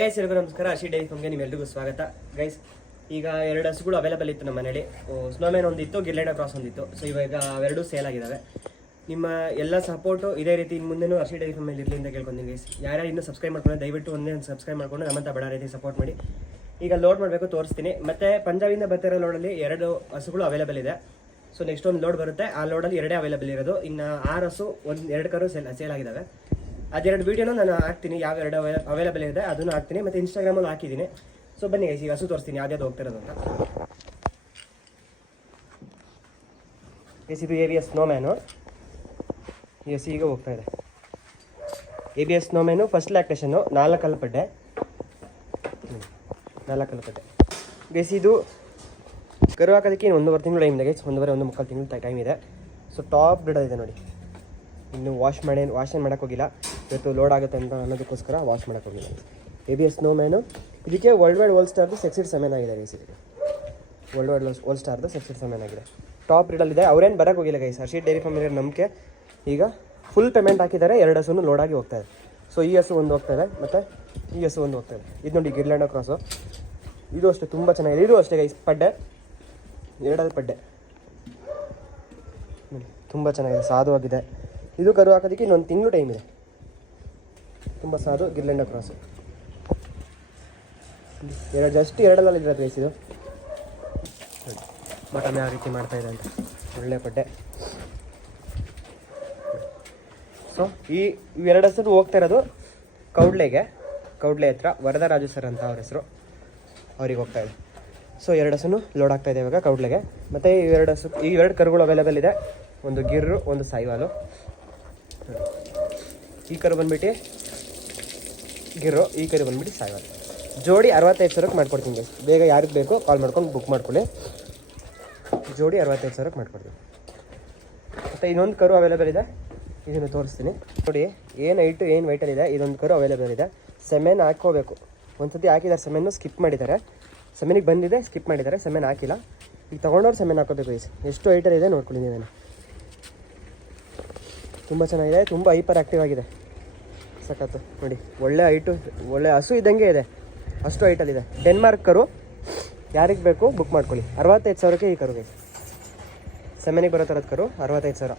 Guys ಎಲ್ಲರಿಗೂ ನಮಸ್ಕಾರ. Hershey dairy ಫಾರ್ಮ್ಗೆ ನಿಮ್ಮೆಲ್ಲರಿಗೂ ಸ್ವಾಗತ. ಗೈಸ್ ಈಗ 2 ಹಸುಗಳು ಅವೈಲೇಬಲ್ ಇತ್ತು ನಮ್ಮ ಮನೇಲಿ. ಸ್ನೋಮ್ಯಾನ್ ಒಂದಿತ್ತು, ಗಿರ್ಲೆಂಡ ಕ್ರಾಸ್ ಒಂದಿತ್ತು. ಸೊ ಇವಾಗ ಅವೆರಡೂ ಸೇಲ್ ಆಗಿದ್ದಾವೆ. ನಿಮ್ಮ ಎಲ್ಲ ಸಪೋರ್ಟು ಇದೇ ರೀತಿ ಇನ್ನು ಮುಂದೆನೂ ಹರ್ಷಿ ಡೈರಿ ಫಾರ್ಮಲ್ಲಿ ಇರಲಿ ಅಂತ ಕೇಳ್ಕೊಂತೀನಿ ಗೈಸ್. ಯಾರ್ಯಾರು ಇನ್ನೂ ಸಬ್ಸ್ಕ್ರೈಬ್ ಮಾಡ್ಕೊಂಡು ದಯವಿಟ್ಟು ಒಂದೇ ಸಬ್ಸ್ಕ್ರೈಬ್ ಮಾಡ್ಕೊಂಡು ನಮ್ಮಂತ ಬಡ ರೀತಿ ಸಪೋರ್ಟ್ ಮಾಡಿ. ಈಗ ಲೋಡ್ ಮಾಡಬೇಕು, ತೋರಿಸ್ತೀನಿ. ಮತ್ತು ಪಂಜಾಬಿಂದ ಬರ್ತಿರೋ ಲೋಡಲ್ಲಿ 2 ಹಸುಗಳು ಅವೈಲೇಬಲ್ ಇದೆ. ಸೊ ನೆಕ್ಸ್ಟ್ ಒಂದು ಲೋಡ್ ಬರುತ್ತೆ, ಆ ಲೋಡಲ್ಲಿ 2 ಅವೈಲೇಬಲ್ ಇರೋದು. ಇನ್ನು 6 ಹಸು 2 ಕರು ಸೇಲ್ ಆಗಿದ್ದಾವೆ. ಅದೆರಡು ವೀಡಿಯೋನು ನಾನು ಹಾಕ್ತೀನಿ, ಯಾವ 2 ಅವೈಲೇಬಲ್ ಇದೆ ಅದನ್ನು ಹಾಕ್ತೀನಿ. ಮತ್ತು ಇನ್ಸ್ಟಾಗ್ರಾಮಲ್ಲಿ ಹಾಕಿದ್ದೀನಿ. ಸೊ ಬನ್ನಿ ಗೈಸ್, ಈಗ ಹಸು ತೋರಿಸ್ತೀನಿ ಯಾವ್ದು ಹೋಗ್ತಿರೋದು ಅಂತ. ಇದು ABS ಸ್ನೋಮ್ಯಾನು. ಎಸ್ ಈಗ ಹೋಗ್ತಾ ಇದೆ ABS ಸ್ನೋಮ್ಯಾನು. ಫಸ್ಟ್ ಲ್ಯಾಕ್ಟೇಷನ್ನು 4 ಕಲ್ಪಡ್ಡೆ. ಗೈಸ್ ಇದು ಕರು ಹಾಕೋದಕ್ಕೆ 1.5 ತಿಂಗಳು ಟೈಮ್ ಇದೆ ಗೈಸ್. 1.5 ತಿಂಗಳು ಟೈಮ್ ಇದೆ. ಸೊ ಟಾಪ್ ಬ್ರೀಡ್ ಇದೆ ನೋಡಿ. ಇನ್ನು ವಾಶ್ ಏನು ಮಾಡೋಕ್ಕೋಗಿಲ್ಲ. ಇವತ್ತು ಲೋಡ್ ಆಗುತ್ತೆ ಅಂತ ಅನ್ನೋದಕ್ಕೋಸ್ಕರ ವಾಶ್ ಮಾಡೋಕ್ಕೋಗಿಲ್ಲ. ABS ಸ್ನೋಮ್ಯಾನು. ಇದಕ್ಕೆ ವರ್ಲ್ಡ್ ವೈಡ್ ಹೋಲ್ ಸ್ಟಾರ್ದು ಸೆಕ್ಸಿಡ್ ಸೆಮೆನ್ ಆಗಿದೆ ಗೈಸ್. ಇದಕ್ಕೆ ವರ್ಲ್ಡ್ ವೈಡ್ ಹೋಲ್ ಸ್ಟಾರ್ದು ಸೆಕ್ಸಿಡ್ ಸೆಮೆನ್ ಆಗಿದೆ. ಟಾಪ್ ಬ್ರೀಡಲ್ಲಿದೆ. ಅವ್ರೇನು ಬರೋಕ್ಕೋಗಿಲ್ಲ ಗೈಸ್. ಹರ್ಷಿ ಡೈರಿ ಫಾರ್ಮ್ ಇರೋ ನಂಬಿಕೆ. ಈಗ ಫುಲ್ ಪೇಮೆಂಟ್ ಹಾಕಿದ್ದಾರೆ. 2 ಹಸುನು ಲೋಡ್ ಆಗಿ ಹೋಗ್ತಾ ಇದೆ. ಸೊ ಈ ಹಸು ಒಂದು ಹೋಗ್ತಾ ಇದೆ, ಮತ್ತು ಈ ಹಸು ಒಂದು ಹೋಗ್ತಾ ಇದೆ. ಇದು ನೋಡಿ ಗಿರ್ಲೆಂಡ ಕ್ರಾಸು. ಇದು ಅಷ್ಟೇ ತುಂಬ ಚೆನ್ನಾಗಿದೆ. ಇದು ಅಷ್ಟೇ ಗೈಸ್, ಪಡ್ಡೆ 2 ಪಡ್ಡೆ ತುಂಬ ಚೆನ್ನಾಗಿದೆ, ಸಾಧುವಾಗಿದೆ. ಇದು ಕರು ಹಾಕೋದಕ್ಕೆ ಇನ್ನೊಂದು ತಿಂಗಳು ಟೈಮ್ ಇದೆ. ತುಂಬ ಸಾಧು ಗಿರ್ಲೆಂಡ ಕ್ರಾಸು. ಜಸ್ಟ್ 2 ಇರೋದು ಗೈಸ್. ಇದು ಬಟನ್ ಯಾವ ರೀತಿ ಮಾಡ್ತಾ ಇದೆ ಅಂತ, ಒಳ್ಳೆ ಪಡ್ಡೆ. ಸೊ ಈ 2 ಹಸು ಹೋಗ್ತಾ ಇರೋದು ಕೌಡ್ಲೆ ಹತ್ರ ವರದರಾಜು ಸರ್ ಅಂತ ಅವ್ರ ಹೆಸರು. ಅವ್ರಿಗೆ ಹೋಗ್ತಾ ಇದೆ. ಸೊ 2 ಹಸುನು ಲೋಡ್ ಆಗ್ತಾ ಇದೆ ಇವಾಗ ಕೌಡ್ಲೆಗೆ. ಮತ್ತು ಈ 2 ಹಸು, ಈ 2 ಕರುಗಳು ಅವೈಲೇಬಲ್ ಇದೆ. ಒಂದು ಗಿರ್ರು, ಒಂದು ಸಾಯಿವಾಲು. ಈ ಕರು ಬಂದ್ಬಿಟ್ಟು ಗಿರ್ರು, ಈ ಕರು ಬಂದ್ಬಿಟ್ಟು ಸಾಯಿವಾಲು. ಜೋಡಿ 65,000ಕ್ಕೆ ಮಾಡ್ಕೊಡ್ತೀನಿ ಗೈಸ್. ಬೇಗ ಯಾರಿಗೆ ಬೇಕು ಕಾಲ್ ಮಾಡ್ಕೊಂಡು ಬುಕ್ ಮಾಡ್ಕೊಳ್ಳಿ. ಜೋಡಿ 65,000ಕ್ಕೆ ಮಾಡ್ಕೊಡ್ತೀನಿ. ಮತ್ತು ಇನ್ನೊಂದು ಕರು ಅವೈಲೇಬಲ್ ಇದೆ, ಇದನ್ನು ತೋರಿಸ್ತೀನಿ ನೋಡಿ. ಏನು ಹೈಟು ಏನು ವೈಟಲ್ಲಿದೆ. ಇದೊಂದು ಕರು ಅವೈಲೇಬಲ್ ಇದೆ. ಸೆಮೆನ್ ಹಾಕ್ಕೋಬೇಕು. ಒಂದು ಸತಿ ಹಾಕಿದ್ದಾರೆ, ಸೆಮೆನ್ನು ಸ್ಕಿಪ್ ಮಾಡಿದ್ದಾರೆ. ಸೆಮೆನಿಗೆ ಬಂದಿದೆ, ಸ್ಕಿಪ್ ಮಾಡಿದ್ದಾರೆ, ಸೆಮೆನ್ ಹಾಕಿಲ್ಲ. ಈಗ ತೊಗೊಂಡವ್ರು ಸೆಮೆನ್ ಹಾಕೋಬೇಕು ಗೈಸ್. ಎಷ್ಟು ಹೈಟಲ್ಲಿದೆ ನೋಡ್ಕೊಳ್ಳಿ ನೀವೇನು. ತುಂಬ ಚೆನ್ನಾಗಿದೆ, ತುಂಬ ಹೈಪರ್ ಆ್ಯಕ್ಟಿವ್ ಆಗಿದೆ. ಸಖತ್ತು ನೋಡಿ, ಒಳ್ಳೆ ಹೈಟು, ಒಳ್ಳೆ ಹಸು ಇದ್ದಂಗೆ ಇದೆ, ಅಷ್ಟು ಹೈಟಲ್ಲಿದೆ. ಡೆನ್ಮಾರ್ಕ್ ಕರು. ಯಾರಿಗೆ ಬೇಕು ಬುಕ್ ಮಾಡ್ಕೊಳ್ಳಿ. 65,000ಕ್ಕೆ ಈ ಕರು ಗೈಸ್. ಸೆಮೆನಿಗೆ ಬರೋ ಥರದ ಕರು 65,000.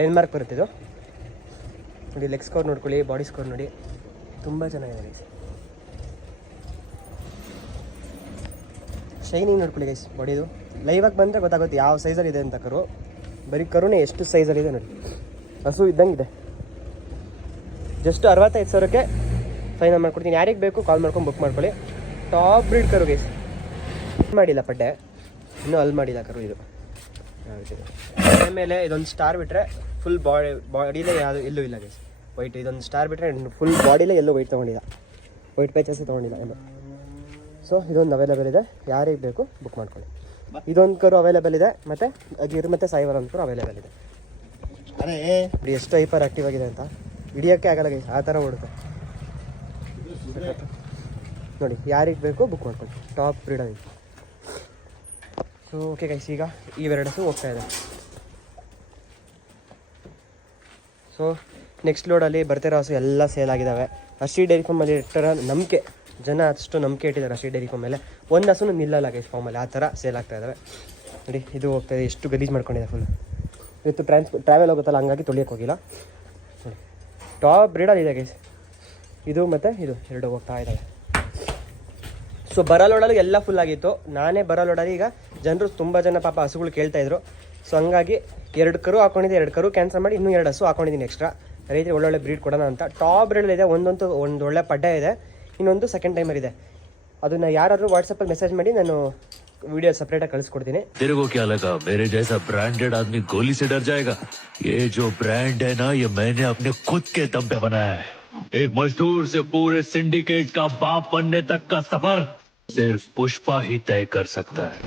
ಡೆನ್ಮಾರ್ಕ್ ಬರುತ್ತಿದ್ದು ನೋಡಿ. ಲೆಗ್ ಸ್ಕೋರ್ ನೋಡ್ಕೊಳ್ಳಿ, ಬಾಡಿ ಸ್ಕೋರ್ ನೋಡಿ, ತುಂಬ ಚೆನ್ನಾಗಿದೆ ಗೈಸ್. ಶೈನಿಂಗ್ ನೋಡ್ಕೊಳ್ಳಿ ಗೈಸ್ ಬಾಡಿದು. ಲೈವಾಗಿ ಬಂದರೆ ಗೊತ್ತಾಗುತ್ತೆ ಯಾವ ಸೈಜಲ್ಲಿ ಇದೆ ಅಂತ ಕರು. ಬರೀ ಕರುನೇ ಎಷ್ಟು ಸೈಜಲ್ಲಿದೆ ನೋಡಿ, ಹಸು ಇದ್ದಂಗಿದೆ. ಜಸ್ಟ್ 65,000ಕ್ಕೆ ಫೈನಲ್ ಮಾಡ್ಕೊಡ್ತೀನಿ. ಯಾರಿಗೆ ಬೇಕು ಕಾಲ್ ಮಾಡ್ಕೊಂಡು ಬುಕ್ ಮಾಡ್ಕೊಳ್ಳಿ. ಟಾಪ್ ಬ್ರೀಡ್ ಕರು ಗೈಸ್. ಮಾಡಿಲ್ಲ ಪಡ್ಡೆ, ಇನ್ನೂ ಅಲ್ಲಿ ಮಾಡಿಲ್ಲ ಕರು ಇದು. ಆಮೇಲೆ ಇದೊಂದು ಸ್ಟಾರ್ ಬಿಟ್ಟರೆ ಫುಲ್ ಬಾಡಿಲೇ ಯಾವುದು ಎಲ್ಲೂ ಇಲ್ಲ ಗೈಸ್. ವೈಟ್ ಇದೊಂದು ಸ್ಟಾರ್ ಬಿಟ್ಟರೆ ಫುಲ್ ಬಾಡಿಲೇ ಎಲ್ಲೂ ವೈಟ್ ತೊಗೊಂಡಿಲ್ಲ, ವೈಟ್ ಪ್ಯಾಚಸ್ ತೊಗೊಂಡಿಲ್ಲ ಎಲ್ಲೂ. ಸೊ ಇದೊಂದು ಅವೈಲೇಬಲ್ ಇದೆ, ಯಾರಿಗೆ ಬೇಕು ಬುಕ್ ಮಾಡ್ಕೊಳ್ಳಿ. ಇದೊಂದು ಕರು ಅವೈಲೇಬಲ್ ಇದೆ, ಮತ್ತು ಗಿರ್ ಮತ್ತು ಸಾಯಿವಾಲ ಒಂದು ಕರು ಅವೈಲೇಬಲ್ ಇದೆ. ಅದೇ ಎಷ್ಟು ಹೈಪರ್ ಆ್ಯಕ್ಟಿವ್ ಆಗಿದೆ ಅಂತ ಹಿಡಿಯೋಕ್ಕೆ ಆಗಲ್ಲ ಗೈಸ್, ಆ ಥರ ಓಡುತ್ತೆ ನೋಡಿ. ಯಾರಿಗೆ ಬೇಕು ಬುಕ್ ಮಾಡ್ಕೊಳ್ಳಿ. ಟಾಪ್ ಬ್ರೀಡ್ ಆಗಿ. ಸೊ ಓಕೆ ಗೈಸ್, ಈಗ ಈ 2 ಹಸು ಹೋಗ್ತಾ ಇದೆ. ಸೊ ನೆಕ್ಸ್ಟ್ ಲೋಡಲ್ಲಿ ಬರ್ತಿರೋ ಹಸು ಎಲ್ಲ ಸೇಲ್ ಆಗಿದ್ದಾವೆ. ಹರ್ಷಿ ಡೈರಿ ಫಾರ್ಮಲ್ಲಿ ಇಟ್ಟರ ನಂಬಿಕೆ, ಜನ ಅಷ್ಟು ನಂಬಿಕೆ ಇಟ್ಟಿದ್ದಾರೆ ಹರ್ಷಿ ಡೈರಿ ಫಾರ್ಮ್ ಮೇಲೆ. ಒಂದು ಹಸುನು ನಿಲ್ಲಲ್ಲ ಗೈಸ್ ಫಾರ್ಮಲ್ಲಿ, ಆ ಥರ ಸೇಲ್ ಆಗ್ತಾ ಇದ್ದಾವೆ ನೋಡಿ. ಇದು ಹೋಗ್ತಾ ಇದೆ, ಎಷ್ಟು ಗಲೀಜು ಮಾಡ್ಕೊಂಡಿದೆ ಫುಲ್. ಇವತ್ತು ಟ್ರಾವೆಲ್ ಹೋಗುತ್ತಲ್ಲ, ಹಂಗಾಗಿ ತೊಳಿಯೋಕೆ ಹೋಗಿಲ್ಲ ನೋಡಿ. ಟಾಪ್ ಬ್ರೀಡಲ್ಲಿ ಇದೆ ಗೈಸ್ ಇದು ಮತ್ತು ಇದು 2 ಹೋಗ್ತಾ ಇದ್ದಾವೆ. ಸೊ ಬರೋ ಲೋಡಲ್ಲಿ ಎಲ್ಲ ಫುಲ್ ಆಗಿತ್ತು. ನಾನೇ ಬರೋ ಲೋಡಲ್ಲಿ ಈಗ ಜನರು ತುಂಬ ಜನ ಪಾಪ ಹಸುಗಳು ಕೇಳ್ತಾಯಿದ್ರು. ಸೊ ಹಂಗಾಗಿ 2 ಕರು ಹಾಕೊಂಡಿದ್ದೆ, 2 ಕರು ಕ್ಯಾನ್ಸಲ್ ಮಾಡಿ ಇನ್ನೂ 2 ಹಸು ಹಾಕೊಂಡಿದ್ದೀನಿ ಎಕ್ಸ್ಟ್ರಾ. ರೈತರಿಗೆ ಒಳ್ಳೊಳ್ಳೆ ಬ್ರೀಡ್ ಕೊಡೋಣ ಅಂತ. ಟಾಪ್ ಬ್ರೀಡಲ್ಲಿದೆ. ಒಂದು ಒಳ್ಳೆ ಪಡ್ಡೆ ಇದೆ, ಇನ್ನೊಂದು ಸೆಕೆಂಡ್ ಟೈಮರ್ ಇದೆ. ಅದನ್ನು ಯಾರಾದರೂ ವಾಟ್ಸಪ್ಪಲ್ಲಿ ಮೆಸೇಜ್ ಮಾಡಿ ನಾನು ವಿಡಿಯೋ ಸಪ್ರೇಟಾಗಿ ಕಳಿಸ್ಕೊಡ್ತೀನಿ. तेरे को क्या लगा मेरे जैसा ब्रांडेड आदमी गोली से डर जाएगा? ये जो ब्रांड है ना, ये मैंने अपने खुद के दम पे बनाया है. एक मजदूर से पूरे सिंडिकेट का बाप बनने तक का सफर सिर्फ पुष्पा ही तय कर सकता है.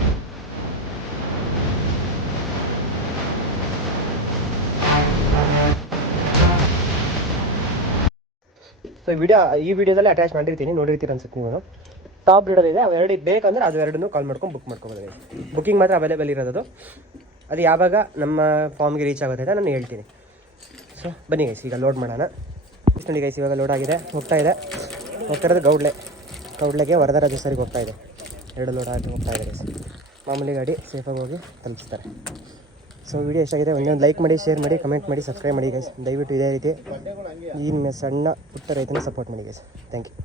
ಸೊ ಈ ವಿಡಿಯೋದಲ್ಲಿ ಅಟ್ಯಾಚ್ ಮಾಡಿರ್ತೀನಿ, ನೋಡಿರ್ತೀರ ಅನ್ಸುತ್ತೆ ನೀವು. ಟಾಪ್ ಬ್ರೀಡರ್ ಇದೆ. ಅವೆರಡು ಬೇಕಂದ್ರೆ ಅದು 2 ಕಾಲ್ ಮಾಡ್ಕೊಂಡು ಬುಕ್ ಮಾಡ್ಕೊಬೋದು. ಬುಕ್ಕಿಂಗ್ ಮಾತ್ರ ಅವೈಲೇಬಲ್ ಇರೋದು. ಅದು ಯಾವಾಗ ನಮ್ಮ ಫಾರ್ಮ್ಗೆ ರೀಚ್ ಆಗುತ್ತೆ ಅಂತ ನಾನು ಹೇಳ್ತೀನಿ. ಸೊ ಬನ್ನಿ ಗೈಸ್, ಈಗ ಲೋಡ್ ಮಾಡೋಣ. ನೋಡಿ ಗೈಸ್, ಇವಾಗ ಲೋಡ್ ಆಗಿದೆ, ಹೋಗ್ತಾ ಇರೋದು ಗೌಡ್ಲೆಗೆ ವರದರಾಜೇಶ್ವರಿಗೆ ಹೋಗ್ತಾ ಇದೆ. 2 ಲೋಡ್ ಆಗಿ ಹೋಗ್ತಾ ಇದೆ ಗೈಸ್. ಮಾಮೂಲಿ ಗಾಡಿ ಸೇಫಾಗಿ ಹೋಗಿ ತಲುಪಿಸ್ತಾರೆ. ಸೊ ವಿಡಿಯೋ ಎಷ್ಟಾಗಿದೆ ಒಂದೊಂದು ಲೈಕ್ ಮಾಡಿ, ಶೇರ್ ಮಾಡಿ, ಕಮೆಂಟ್ ಮಾಡಿ, ಸಬ್ಸ್ಕ್ರೈಬ್ ಮಾಡಿ ಗೈಸ್. ದಯವಿಟ್ಟು ಇದೇ ರೀತಿ ಈ ಸಣ್ಣ ಪುಟ್ಟ ರೈತನ ಸಪೋರ್ಟ್ ಮಾಡಿ ಗೈಸ್. Thank you.